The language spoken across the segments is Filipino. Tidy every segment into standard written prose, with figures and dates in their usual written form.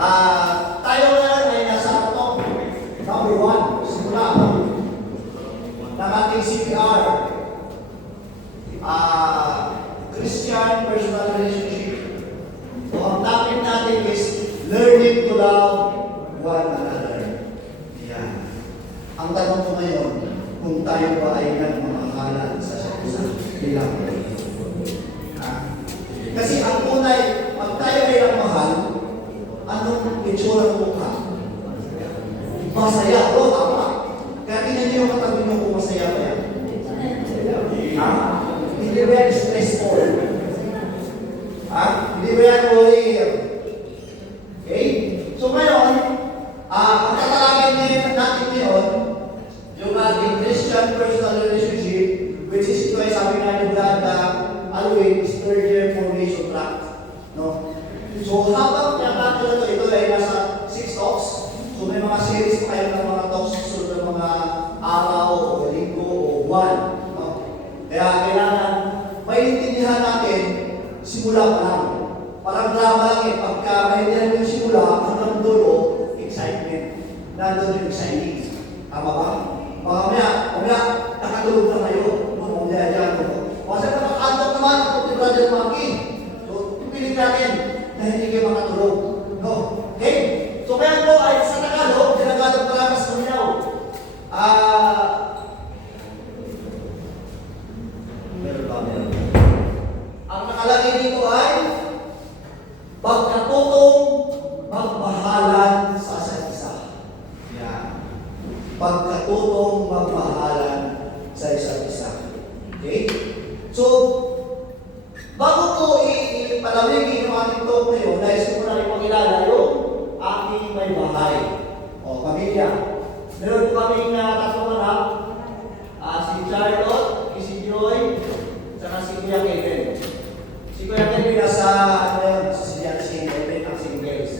Tayo ngayon ay nasa top number 1. Simula ng ating CPR. Christian personal relationship. So, ang topic natin is learning to love one another. Yan. Ang tanong ko ngayon, kung tayo ba ay nagmamahalan sa isa bilang kasi ang unay, pag tayo ay nagmahal, anong itsura ng mukha? Masaya. O, tama. Kaya tingnan niyo yung katabi niyo kung masaya ba yan. Hindi ba yan stressful? Hindi ba yan worry? Okay? So ngayon, ang tatalakay natin ngayon, yung ating Christian personal relationship, which is ito ay sabi nga ni Brad Alwin, is third year formation track. No? So habang natin na ito ay nasa 6 talks. So may mga series pa kayo ng mga talks susunod ng mga araw o linggo o buwan. No? Kaya kailangan maintindihan natin simula pa lang. Parang drama lang eh. Pagka maintindihan yung simula, hanggang dulo, excitement. Nandun yung exciting. Tama ba? Mamaya, nakatulog na kayo. Mamaya dyan. Kasi nakakantap naman ako ni Brother Maki. So, pipiling natin na hindi kayo makatulog. No? Okay? So, kaya po ay sa Tagalog, Tagalog para mas maminaw. Meron. Ang nakalagay dito ay pagkatutong magmahalan sa isa't isa. Yan. Pagkatutong magmahalan sa isa't isa. Okay? So, bago ko ipalawigin yung ating talk ngayon, dahil ko na ipakilala yung aking may bahay. O, pamilya. Meron po kaming tatlong anak. Si Charlotte, si Joy, saka si Kuya Kevin. Si Kuya Kevin nasa, si Kevin ang singles.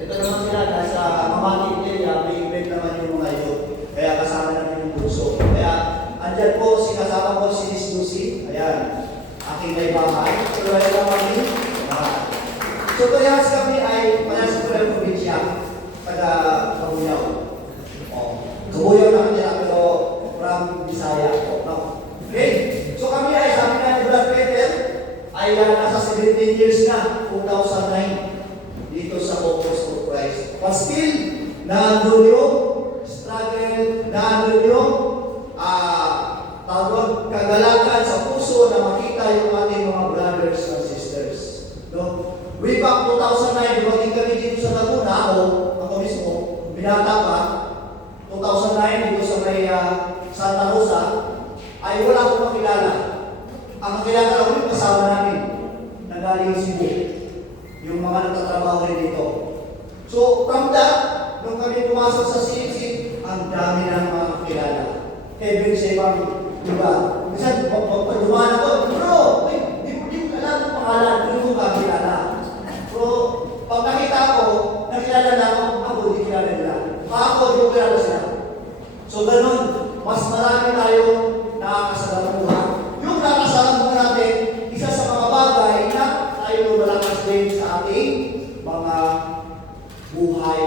Ito naman sila, nasa Mamati Italia, may event naman yung mga yun. Kaya kasama namin yung puso. Kaya, andyan po si kasama ko si Miss Lucy. Ayan. Aking may bahay. Tuloy lang kami. So, kaya kami ay sa Pulang Provincia. Taga Kabuyaw. Kabuyaw na kanya pero from Bisaya. Okay? So, kami ay sabi nga ni Brad Peter ay nasa 17 years na. 2009. Dito sa Focus of Christ. But still, naandun yung struggle, naandun yung kagalakan sa puso na makita yung ating mga brothers and sisters. No? Way back 2009, dumating kami dito sa Laguna, ako mismo, binata pa, 2009 dito sa may Santa Rosa, ay wala akong makilala. Ang makilala ko yung kasama namin, na galing Cebu, yung mga nagtatrabaho rin dito. So, from that, nung kami pumasok sa CXC, ang dami ng mga makilala. Kevin sa ibang lugar. Minsan, pag dumaan ako, bro, hindi ko alam ang pangalan, hindi ko kakilala. So, pag nakita ko, nakilala na ako, hindi kilala nila. Ako, hindi ko kilala sila. So, ganun, mas marami tayong nakakasalamuhan. Yung nakakasalamuhan natin, isa sa mga bagay na tayo lumalakas din sa ating mga buhay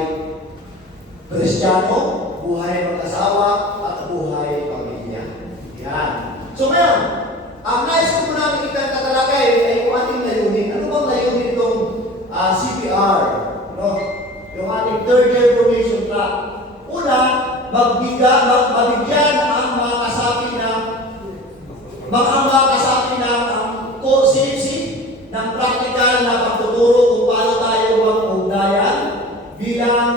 Kristiyano, buhay mag-asawa, at buhay pamilya. Yan. So ngayon, ang nais ko namin itatalakay ay yung ating layunin. Ano bang layunin itong CPR? No? Yung ating third year formation track. Una, mabigyan ang mga kasapi ng CFC ng practical na pagtuturo kung paano tayo mag-ugnayan bilang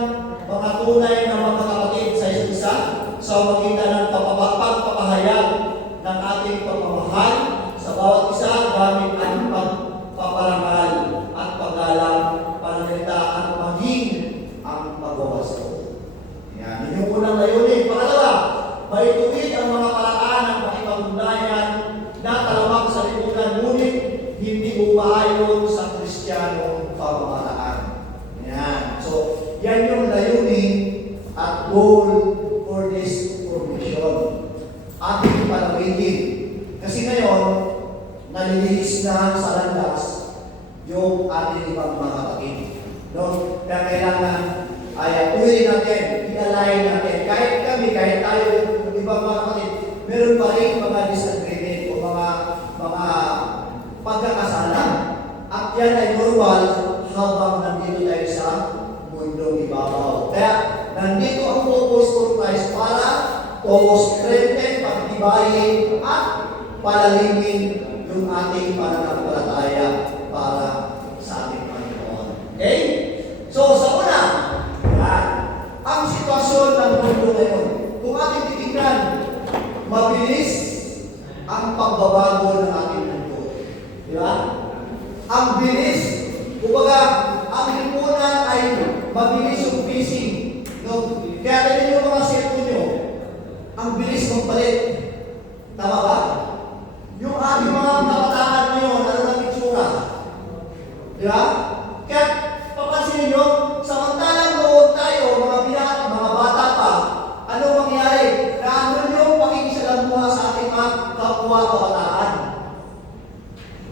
mga tunay na magkakapatid sa isa't isa sa magitan ng pagpapahayag ng ating pagmamahal sa bawat isa gamit ang pagpaparangal at paggalang pananalita at maging ang pagwawasto. Yan. Yun yung unang layunin. Pangalawa, maituwid ang mga paraan ng pakipag-ugnayan na talawag sa lipunan ngunit hindi umaayon sa Kristiyanong pamamaraan. Yan. So, yan yung layunin at goal for this formation. Ating palawigin. Kasi ngayon, nalilihis na sa landas yung ating ibang mga kapatid. No? Kaya kailangan ay tuloy natin, i-align natin. Kahit kami, kahit tayo, yung ibang mga kapatid, meron pa rin mga disagreement o mga pagkakasala. At yan ay normal habang nandito tayo sa mundong ibabaw. Kaya nandito ang focus for Christ para to strengthen, pagtibayin, at palalimin yung ating pananampalataya para sa ating Panginoon. Okay? So, sa una, yan, ang sitwasyon ng mundo ngayon, kung ating titignan, mabilis ang pagbabago ng ating mundo. Di ba? Ang bilis, kumbaga, ang lipunan ay mabilis yung phasing. No? Kaya tignan yung mga cellphone nyo, ang bilis magpalit. Tama ba? Yung ating mga kabataan ngayon, ano lang itsura? Di ba? Kaya, papansin nyo, samantalang noon tayo, mga bata pa, ano mangyari? Naano yung pakikisalamuha sa ating mga kapwa kabataan?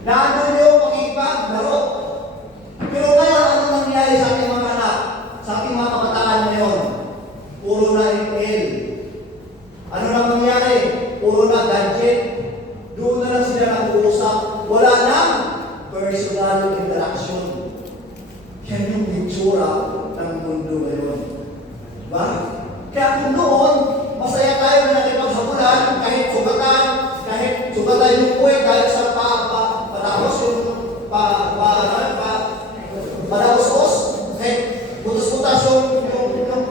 Naano yung pakikipaglaro? Pero ngayon, ano nangyari sa ating mga anak? Sa ating mga kabataan ngayon? Puro na email. Ano na mangyari? Puro na gadget. Doon na lang sila nag-uusap. Wala nang personal interaction. Yan yung itsura ng mundo ngayon. Diba? Kaya kung noon, masaya tayo na nakipaghabulan, kahit sugatan yung puwet, kahit sa patapos yung padaos-os, kahit butas-butas yung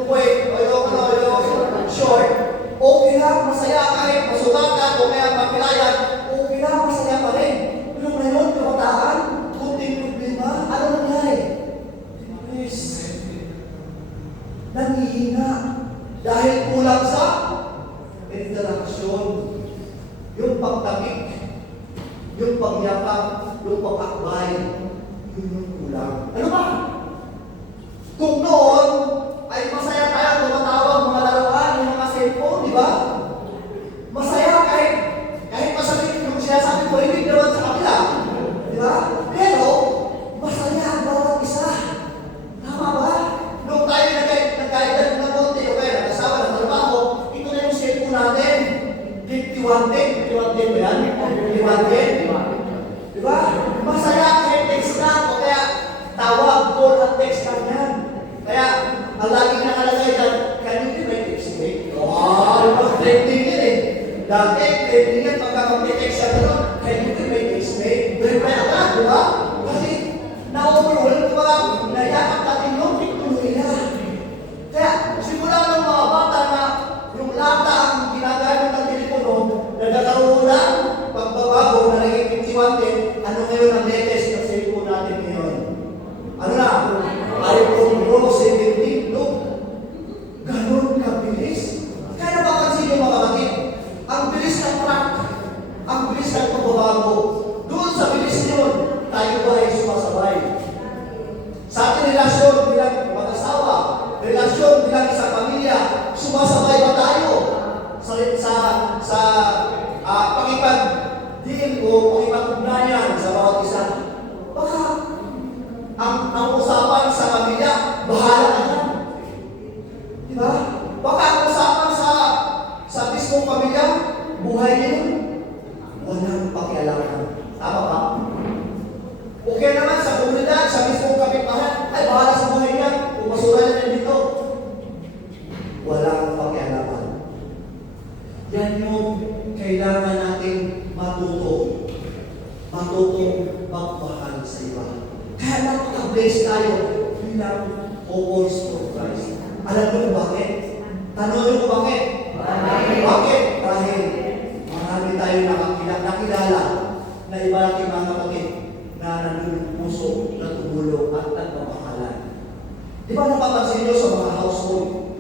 puwet, o yung short, okay lang, masaya kahit masugatan, o kaya papilayan, okay lang, masaya pa rin. Pero ngayon, kabataan, kunting problema, ano nangyari? Yes. Nangihina. Dahil kulang sa interaksyon. Yung pagtakik, yung pagyakap, yung pag-akbay, yun yung kulang. Ano ba? Kung noon, ay masaya tayo tumatawag mga laruan, yung mga cellphone, di ba? Masaya kahit masakit yung sinasabi ko, hindi naman sa kanila. Di ba? Pero, masaya ang bawat isa. Tama ba? Nung tayo nagkaedad ng konti, o kaya nag-asawa ng trabaho, ito na yung cellphone natin. 5110 ba yan? 5110? Di ba? Masaya kahit text lang, o kaya tawag, call at text lang yan. Kaya, ang laging nakalagay dyan, can you make text me? Wow! Trending yan eh. Dati, trending yan, pagka mag-text siya gano'n, can you make text me? Reply agad, di ba? Kasi, na-overwhelm, di ba? Nayakap natin yung teknolohiya. Kaya, simula ng mga bata na yung lata ang ginagamit ng telepono, nagkakaroon ng pagbabago na naging 5110, ano ngayon ang latest na cellphone natin ngayon? Ano na? iPhone Pro 17, no? Ganon kabilis. Kaya napapansin nyo mga kapatid, ang bilis ng track, ang bilis ng pagbabago. Doon sa bilis yun, tayo ba ay sumasabay? Sa ating relasyon bilang mag-asawa, relasyon bilang isang pamilya, sumasabay ba tayo sa pakipag-deal o pakipag-ugnayan sa bawat isa? Baka ang usapan sa pamilya, bahala ka dyan. Di ba? Baka ang usapan sa mismong pamilya, buhay niyo, walang pakialaman. Tama ba? Okay naman sa komunidad, sa mismong kapitbahay, ay bahala sa buhay niya, kung masura niya dito. Walang pakialaman. Yan yung kailangan nating matuto. Matutong magmahal sa iba. Kaya napaka-blessed tayo bilang focus for Christ. Alam niyo kung bakit? Tanong niyo kung bakit? Bakit? Dahil marami tayo nakilala na iba nating mga kapatid na nandun puso, na tumulo at nagmamahalan. Di ba napapansin niyo sa mga household?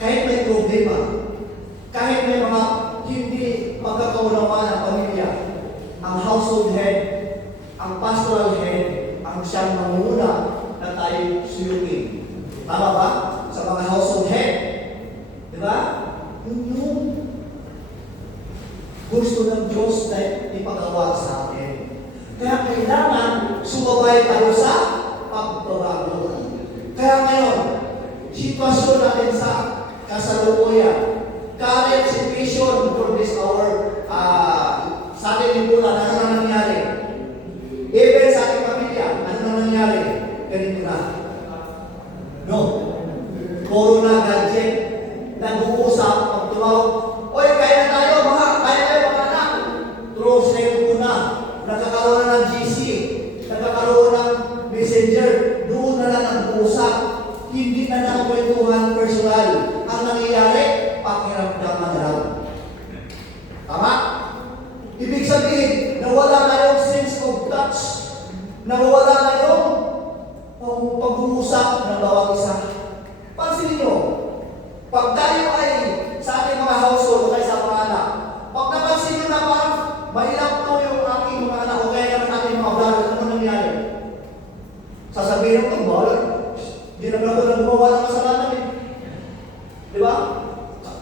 Kahit may problema, kahit may mga hindi pagkakaunawaan ng pamilya, ang household head, ang pastoral head, ang siyang manguna na tayo suyugin. Tama ba? Sa mga household head. Di ba? Yung gusto ng Diyos na ipagawa sa atin. Kaya kailangan sumabay tayo sa pagbabago. Kaya sitwasyon natin sa kasalukuyan, current situation for this hour, sa ating lipunan, ano na nangyari? Even sa ating pamilya, ano na nangyari? Ganito na. No. Corona gadget, nag-uusap, pag tumawag, oy, kaya na tayo, kaya tayo mga anak. Through cellphone na, nagkakaroon na ng GC, nagkakaroon ng messenger, doon na lang nag-uusap. Hindi na nakakwentuhan personal. Ang nangyayari, pakiramdaman lang. Tama? Ibig sabihin, nawala na yung sense of touch. Nawala na yung pag-uusap ng bawat isa. Pansinin nyo, pag tayo ay sa ating mga household o kayo sa mga anak, pag napansin nyo na parang mahilap to yung aking mga anak o kaya naman ating mga brother, ano nangyari? Sasabihin ko, hindi naman ako nang gumawa ng kasalanan eh. Di ba?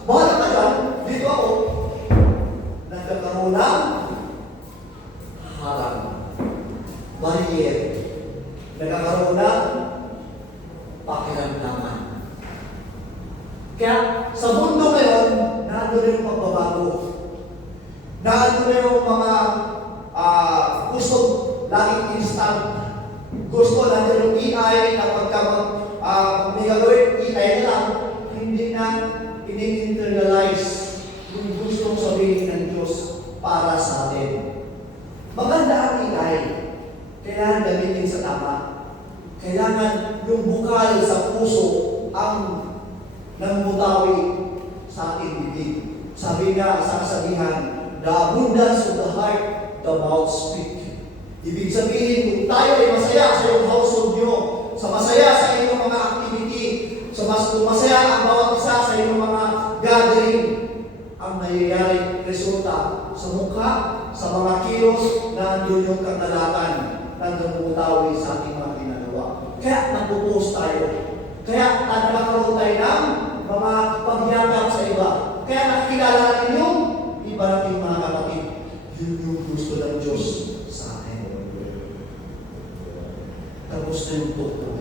Bahala ka dyan, dito ako. Nagkakaroon ng harang. Barrier. Nagkakaroon ng pakiramdaman. Kaya sa mundo ngayon, nandun yung pagbabago. Nandun yung mga gusto laging instant. Gusto nandun yung AI na pagka may gagawin, AI na lang, hindi na ini-internalize yung gustong sabihin ng Diyos para sa atin. Maganda ang AI. Kailangan gamitin sa tama. Kailangan yung bukal sa puso ang namutawi sa ating bibig. Sabi nga sa kasabihan, the abundance of the heart, the mouth speak. Ibig sabihin, kung tayo ay masaya sa iyong household nyo, sa masaya sa inyong mga activity, kung masaya ang bawat isa sa inyong mga gathering, ang nangyayari resulta sa mukha, sa mga kilos na andun yung kagdalatan na namutawi sa ating mga ginagawa. Kaya nagpo-post tayo. Kaya nagkakaroon tayo ng mga pagyakap sa iba. Kaya nakikilala natin yung iba nating mga kapatid. Yun yung gusto ng Diyos sa atin. Tapos na yung tuktok